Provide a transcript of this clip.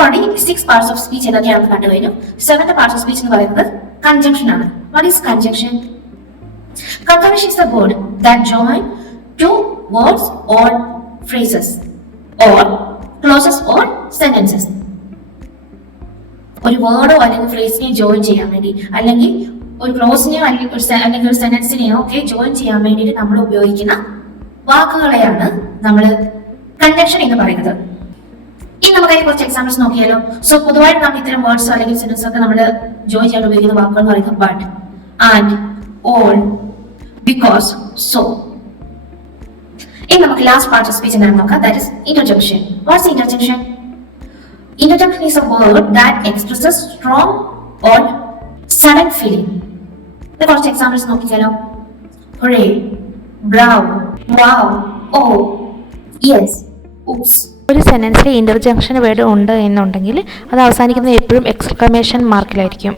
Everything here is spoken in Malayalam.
ഓൾറെഡി 6 പാർട്സ് ഓഫ് സ്പീച്ച് ഏതൊക്കെയാണെന്ന് കണ്ടു കഴിഞ്ഞു. 7th പാർട്സ് ഓഫ് സ്പീച്ച് എന്ന് പറയുന്നത് കൺജങ്ഷൻ ആണ്. What is conjunction? Conjunction is the word that join two words or phrases or clauses or sentences. ഒരു വേർഡോ അല്ലെങ്കിൽ ഫ്രേസിനെയോ ജോയിൻ ചെയ്യാൻ വേണ്ടി, അല്ലെങ്കിൽ ഒരു ക്ലോസിനെയോ അല്ലെങ്കിൽ ഒരു സെന്റൻസിനെയോ ഒക്കെ ജോയിൻ ചെയ്യാൻ വേണ്ടിയിട്ട് നമ്മൾ ഉപയോഗിക്കുന്ന വാക്കുകളെയാണ് നമ്മൾ കൺജങ്ഷൻ എന്ന് പറയുന്നത്. ഇനി നമുക്ക് അതിന് കുറച്ച് എക്സാമ്പിൾസ് നോക്കിയാലോ. സോ പൊതുവായിട്ട് നമ്മൾ ഇത്തരം വേർഡ്സ് അല്ലെങ്കിൽ സെന്റൻസ് ഒക്കെ നമ്മൾ ജോയിൻ ചെയ്യാൻ ഉപയോഗിക്കുന്ന വാക്കുകൾ എന്ന് പറയുന്നത് but, and, all, because, so. ഇനി നമുക്ക് ലാസ്റ്റ് പാർട്ട് ഓഫ് സ്പീച്ച് എന്താണെന്ന് നോക്കാം. That is interjection. What's interjection? Interjection is a word that expresses strong or sudden feeling. കുറച്ച് എക്സാമ്പിൾസ് നോക്കിയാലോ. Hooray, bravo, wow, oh, yes, oops. ഒരു സെന്റൻസിൽ ഇന്റർജെക്ഷൻ വേർഡ് ഉണ്ട് എന്നുണ്ടെങ്കിൽ അത് അവസാനിക്കുന്നത് എപ്പോഴും എക്സ്ക്ലമേഷൻ മാർക്കിലായിരിക്കും.